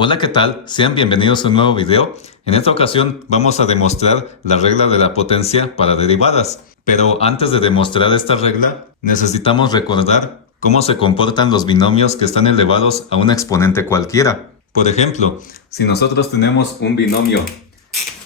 Hola, ¿qué tal? Sean bienvenidos a un nuevo video. En esta ocasión vamos a demostrar la regla de la potencia para derivadas. Pero antes de demostrar esta regla, necesitamos recordar cómo se comportan los binomios que están elevados a un exponente cualquiera. Por ejemplo, si nosotros tenemos un binomio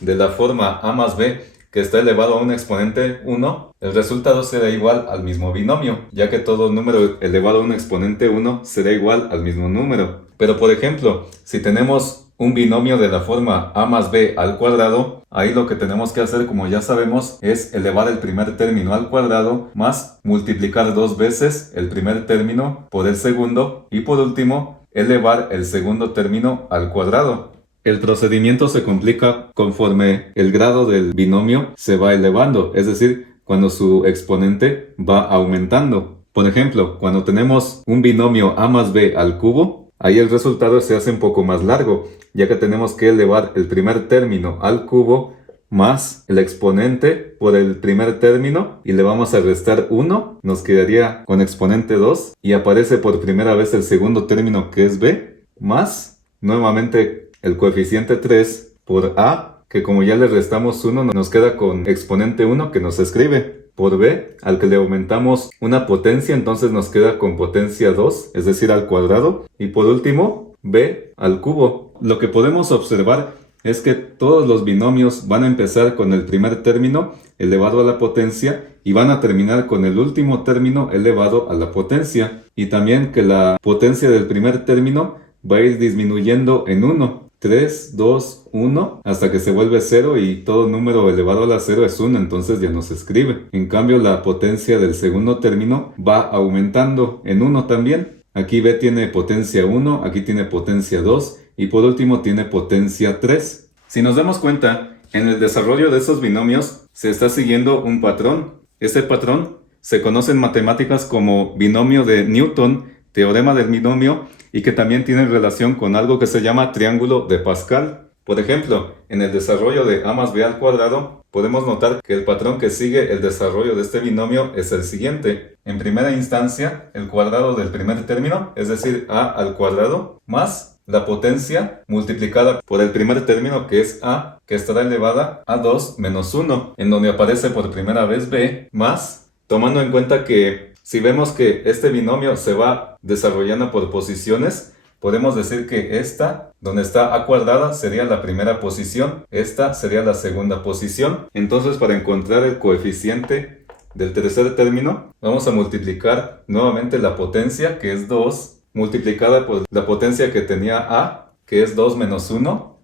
de la forma a más b que está elevado a un exponente 1, el resultado será igual al mismo binomio, ya que todo número elevado a un exponente 1 será igual al mismo número. Pero por ejemplo, si tenemos un binomio de la forma a más b al cuadrado, ahí lo que tenemos que hacer, como ya sabemos, es elevar el primer término al cuadrado más multiplicar dos veces el primer término por el segundo y por último elevar el segundo término al cuadrado. El procedimiento se complica conforme el grado del binomio se va elevando, es decir, cuando su exponente va aumentando. Por ejemplo, cuando tenemos un binomio a más b al cubo, ahí el resultado se hace un poco más largo, ya que tenemos que elevar el primer término al cubo más el exponente por el primer término y le vamos a restar 1, nos quedaría con exponente 2 y aparece por primera vez el segundo término que es b, más nuevamente el coeficiente 3 por a, que como ya le restamos 1 nos queda con exponente 1 que nos escribe, por b, al que le aumentamos una potencia, entonces nos queda con potencia 2, es decir, al cuadrado, y por último, b al cubo. Lo que podemos observar es que todos los binomios van a empezar con el primer término elevado a la potencia y van a terminar con el último término elevado a la potencia, y también que la potencia del primer término va a ir disminuyendo en 1. 3, 2, 1, hasta que se vuelve 0 y todo número elevado a la 0 es 1, entonces ya no se escribe. En cambio, la potencia del segundo término va aumentando en 1 también. Aquí b tiene potencia 1, aquí tiene potencia 2 y por último tiene potencia 3. Si nos damos cuenta, en el desarrollo de esos binomios se está siguiendo un patrón. Ese patrón se conoce en matemáticas como binomio de Newton, teorema del binomio, y que también tiene relación con algo que se llama triángulo de Pascal. Por ejemplo, en el desarrollo de a más b al cuadrado, podemos notar que el patrón que sigue el desarrollo de este binomio es el siguiente. En primera instancia, el cuadrado del primer término, es decir, a al cuadrado, más la potencia multiplicada por el primer término que es a, que estará elevada a 2 menos 1, en donde aparece por primera vez b, más, tomando en cuenta que si vemos que este binomio se va desarrollando por posiciones, podemos decir que esta, donde está a cuadrada, sería la primera posición, esta sería la segunda posición. Entonces, para encontrar el coeficiente del tercer término, vamos a multiplicar nuevamente la potencia, que es 2, multiplicada por la potencia que tenía a, que es 2 menos 1,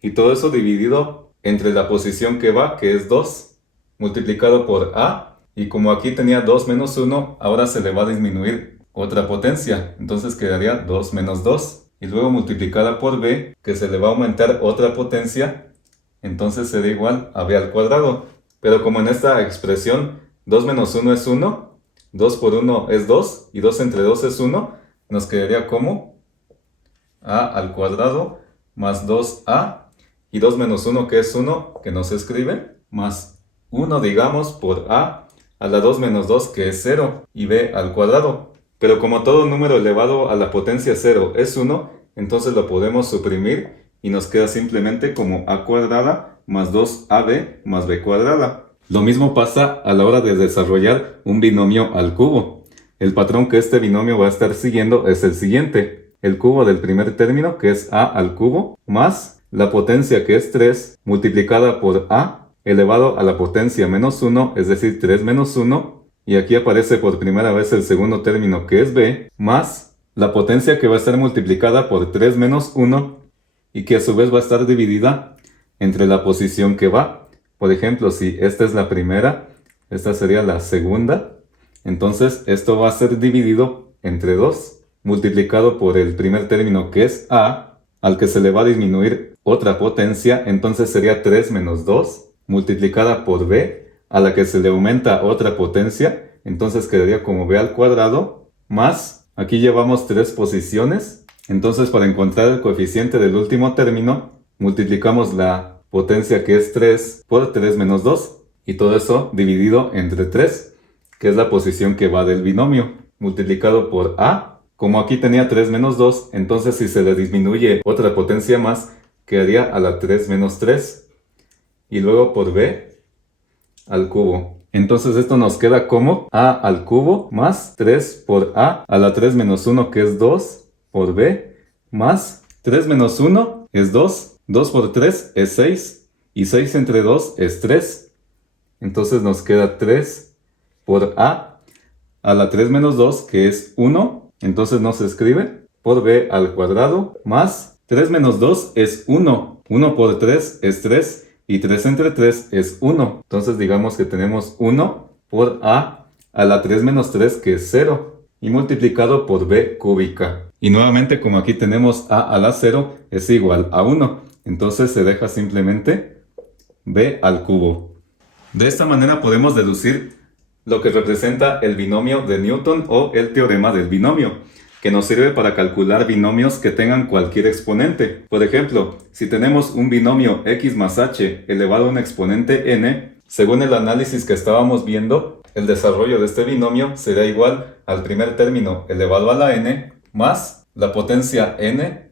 y todo eso dividido entre la posición que va, que es 2, multiplicado por a. Y como aquí tenía 2 menos 1, ahora se le va a disminuir otra potencia. Entonces quedaría 2 menos 2. Y luego multiplicada por b, que se le va a aumentar otra potencia. Entonces será igual a b al cuadrado. Pero como en esta expresión 2 menos 1 es 1, 2 por 1 es 2, y 2 entre 2 es 1, nos quedaría como a al cuadrado más 2a. Y 2 menos 1 que es 1, que no se escribe, más 1 digamos por a la 2 menos 2 que es 0 y b al cuadrado. Pero como todo número elevado a la potencia 0 es 1, entonces lo podemos suprimir y nos queda simplemente como a cuadrada más 2ab más b cuadrada. Lo mismo pasa a la hora de desarrollar un binomio al cubo. El patrón que este binomio va a estar siguiendo es el siguiente. El cubo del primer término, que es a al cubo, más la potencia, que es 3, multiplicada por a, elevado a la potencia menos 1, es decir, 3 menos 1, y aquí aparece por primera vez el segundo término que es b, más la potencia que va a estar multiplicada por 3 menos 1, y que a su vez va a estar dividida entre la posición que va. Por ejemplo, si esta es la primera, esta sería la segunda, entonces esto va a ser dividido entre 2, multiplicado por el primer término que es a, al que se le va a disminuir otra potencia, entonces sería 3 menos 2, multiplicada por b, a la que se le aumenta otra potencia, entonces quedaría como b al cuadrado, más, aquí llevamos 3 posiciones, entonces para encontrar el coeficiente del último término, multiplicamos la potencia que es 3 por 3 menos 2, y todo eso dividido entre 3, que es la posición que va del binomio, multiplicado por a, Como aquí tenía 3 menos 2, entonces si se le disminuye otra potencia más, quedaría a la 3 menos 3. Y luego por b al cubo. Entonces esto nos queda como a al cubo más 3 por a la 3 menos 1, que es 2 por b, más 3 menos 1 es 2, 2 por 3 es 6, y 6 entre 2 es 3. Entonces nos queda 3 por a la 3 menos 2, que es 1. Entonces no se escribe, por b al cuadrado, más 3 menos 2 es 1. 1 por 3 es 3. Y 3 entre 3 es 1. Entonces digamos que tenemos 1 por a la 3 menos 3, que es 0. Y multiplicado por b cúbica. Y nuevamente, como aquí tenemos a la 0 es igual a 1. Entonces se deja simplemente b al cubo. De esta manera podemos deducir lo que representa el binomio de Newton o el teorema del binomio, que nos sirve para calcular binomios que tengan cualquier exponente. Por ejemplo, si tenemos un binomio x más h elevado a un exponente n, según el análisis que estábamos viendo, el desarrollo de este binomio será igual al primer término elevado a la n más la potencia n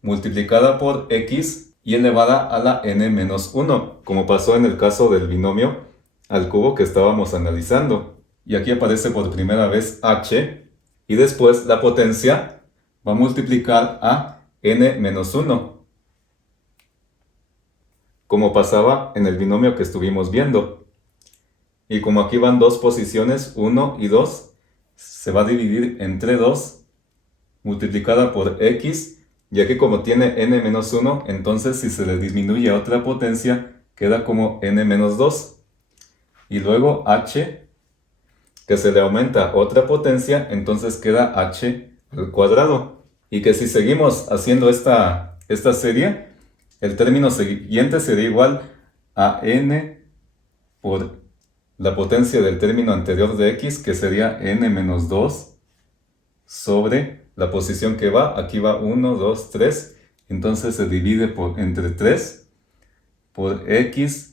multiplicada por x y elevada a la n menos 1, como pasó en el caso del binomio al cubo que estábamos analizando. Y aquí aparece por primera vez h, y después la potencia va a multiplicar a n menos 1, como pasaba en el binomio que estuvimos viendo. Y como aquí van dos posiciones, 1 y 2, se va a dividir entre 2, multiplicada por x, y aquí como tiene n menos 1, entonces si se le disminuye a otra potencia, queda como n menos 2. Y luego h, que se le aumenta otra potencia, entonces queda h al cuadrado. Y que si seguimos haciendo esta serie, el término siguiente sería igual a n por la potencia del término anterior de x, que sería n menos 2 sobre la posición que va. Aquí va 1, 2, 3. Entonces se divide entre 3 por x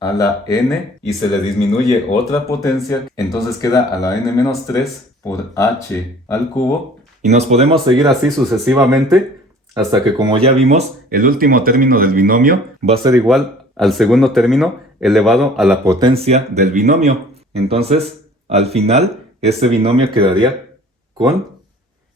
a la n, y se le disminuye otra potencia, entonces queda a la n menos 3 por h al cubo. Y nos podemos seguir así sucesivamente hasta que, como ya vimos, el último término del binomio va a ser igual al segundo término elevado a la potencia del binomio. Entonces, al final, este binomio quedaría con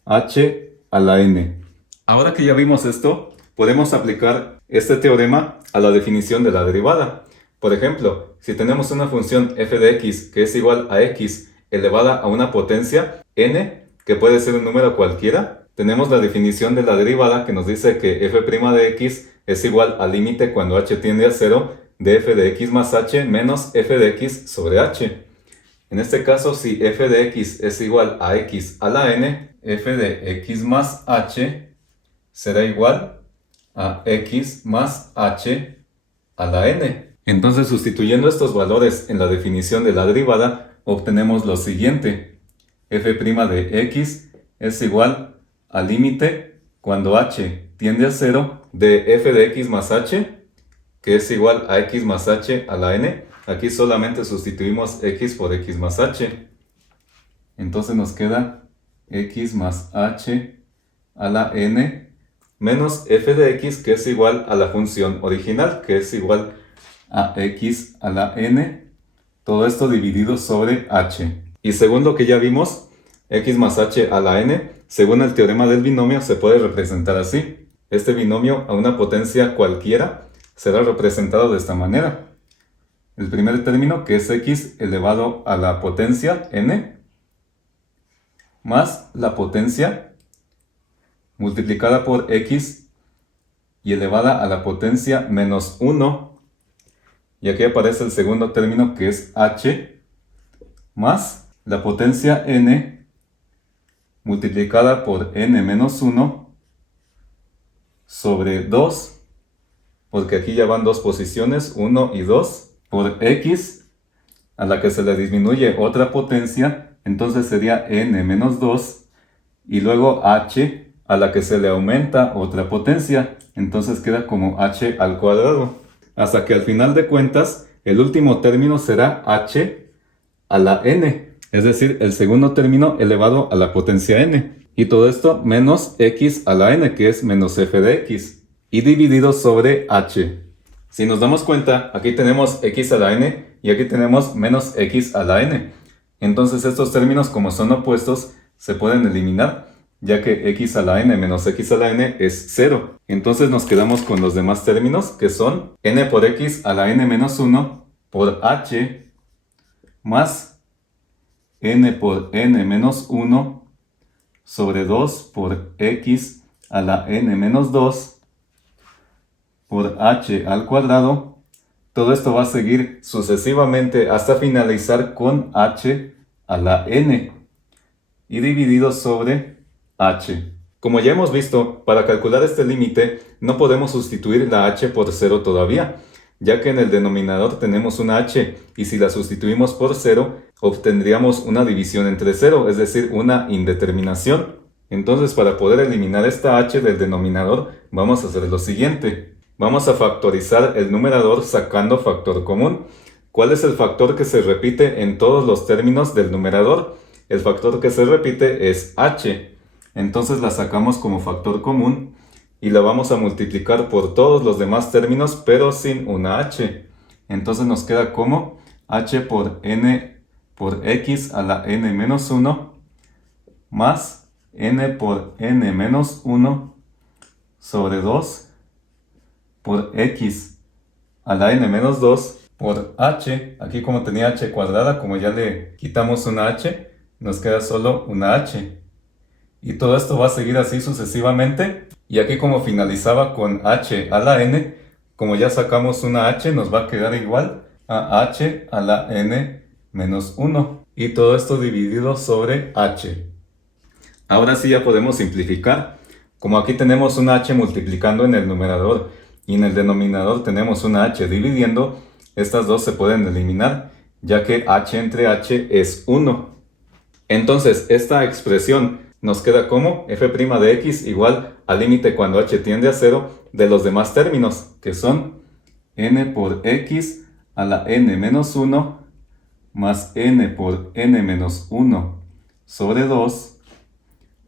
h a la n. Ahora que ya vimos esto, podemos aplicar este teorema a la definición de la derivada. Por ejemplo, si tenemos una función f de x que es igual a x elevada a una potencia n, que puede ser un número cualquiera, tenemos la definición de la derivada que nos dice que f' de x es igual al límite cuando h tiende a 0 de f de x más h menos f de x sobre h. En este caso, si f de x es igual a x a la n, f de x más h será igual a x más h a la n. Entonces, sustituyendo estos valores en la definición de la derivada, obtenemos lo siguiente. f' de x es igual al límite cuando h tiende a 0 de f de x más h, que es igual a x más h a la n. Aquí solamente sustituimos x por x más h. Entonces nos queda x más h a la n menos f de x, que es igual a la función original, que es igual a x a la n, todo esto dividido sobre h. Y según lo que ya vimos, x más h a la n, según el teorema del binomio, se puede representar así. Este binomio a una potencia cualquiera será representado de esta manera. El primer término, que es x elevado a la potencia n, más la potencia multiplicada por x y elevada a la potencia menos 1. Y aquí aparece el segundo término, que es h, más la potencia n multiplicada por n menos 1 sobre 2, porque aquí ya van dos posiciones, 1 y 2, por x, a la que se le disminuye otra potencia, entonces sería n menos 2, y luego h, a la que se le aumenta otra potencia, entonces queda como h al cuadrado. Hasta que al final de cuentas, el último término será h a la n, es decir, el segundo término elevado a la potencia n. Y todo esto menos x a la n, que es menos f de x, y dividido sobre h. Si nos damos cuenta, aquí tenemos x a la n y aquí tenemos menos x a la n. Entonces estos términos, como son opuestos, se pueden eliminar, ya que x a la n menos x a la n es 0. Entonces nos quedamos con los demás términos, que son n por x a la n menos 1 por h más n por n menos 1 sobre 2 por x a la n menos 2 por h al cuadrado. Todo esto va a seguir sucesivamente hasta finalizar con h a la n y dividido sobre h. Como ya hemos visto, para calcular este límite no podemos sustituir la h por 0 todavía, ya que en el denominador tenemos una h y si la sustituimos por 0 obtendríamos una división entre 0, es decir, una indeterminación. Entonces, para poder eliminar esta h del denominador vamos a hacer lo siguiente. Vamos a factorizar el numerador sacando factor común. ¿Cuál es el factor que se repite en todos los términos del numerador? El factor que se repite es h. Entonces la sacamos como factor común y la vamos a multiplicar por todos los demás términos, pero sin una h. Entonces nos queda como h por n por x a la n menos 1 más n por n menos 1 sobre 2 por x a la n menos 2 por h. Aquí como tenía h cuadrada, como ya le quitamos una h, nos queda solo una h. Y todo esto va a seguir así sucesivamente. Y aquí como finalizaba con h a la n, como ya sacamos una h, nos va a quedar igual a h a la n menos 1. Y todo esto dividido sobre h. Ahora sí ya podemos simplificar. Como aquí tenemos una h multiplicando en el numerador y en el denominador tenemos una h dividiendo, estas dos se pueden eliminar, ya que h entre h es 1. Entonces, esta expresión nos queda como f' de x igual al límite cuando h tiende a 0 de los demás términos, que son n por x a la n menos 1 más n por n menos 1 sobre 2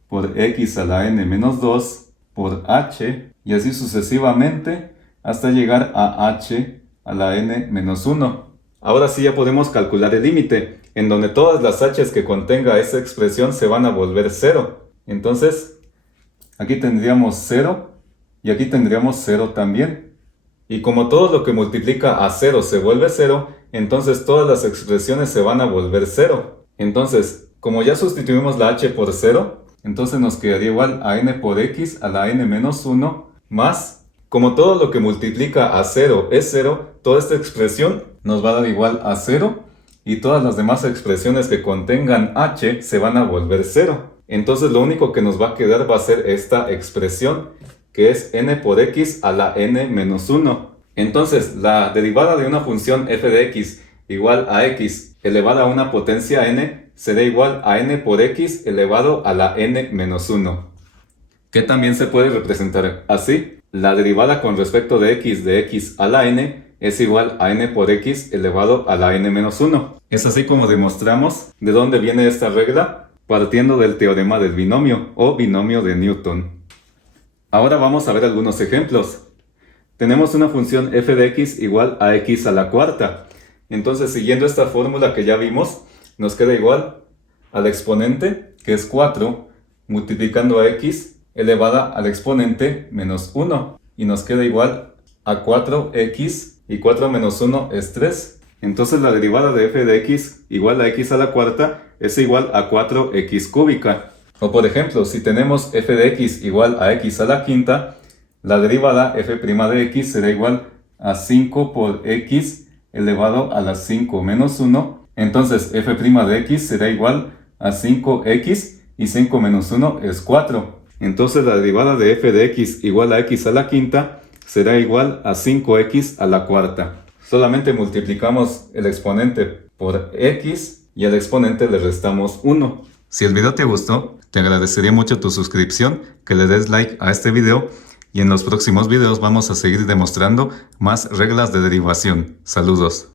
por x a la n menos 2 por h, y así sucesivamente hasta llegar a h a la n menos 1. Ahora sí ya podemos calcular el límite, en donde todas las h's que contenga esa expresión se van a volver 0. Entonces, aquí tendríamos 0 y aquí tendríamos 0 también. Y como todo lo que multiplica a 0 se vuelve 0, entonces todas las expresiones se van a volver 0. Entonces, como ya sustituimos la h por 0, entonces nos quedaría igual a n por x a la n menos 1 más, como todo lo que multiplica a 0 es 0, toda esta expresión nos va a dar igual a 0 y todas las demás expresiones que contengan h se van a volver 0. Entonces lo único que nos va a quedar va a ser esta expresión, que es n por x a la n menos 1. Entonces la derivada de una función f de x igual a x elevada a una potencia n será igual a n por x elevado a la n menos 1. Que también se puede representar así. La derivada con respecto de x a la n es igual a n por x elevado a la n menos 1. Es así como demostramos de dónde viene esta regla, partiendo del teorema del binomio o binomio de Newton. Ahora vamos a ver algunos ejemplos. Tenemos una función f de x igual a x a la cuarta. Entonces, siguiendo esta fórmula que ya vimos, nos queda igual al exponente, que es 4, multiplicando a x elevada al exponente menos 1. Y nos queda igual a 4x, y 4 menos 1 es 3. Entonces la derivada de f de x igual a x a la cuarta es igual a 4x cúbica. O por ejemplo, si tenemos f de x igual a x a la quinta, la derivada f' de x será igual a 5 por x elevado a la 5 menos 1. Entonces f' de x será igual a 5x y 5 menos 1 es 4. Entonces la derivada de f de x igual a x a la quinta será igual a 5x a la cuarta. Solamente multiplicamos el exponente por x y al exponente le restamos 1. Si el video te gustó, te agradecería mucho tu suscripción, que le des like a este video y en los próximos videos vamos a seguir demostrando más reglas de derivación. Saludos.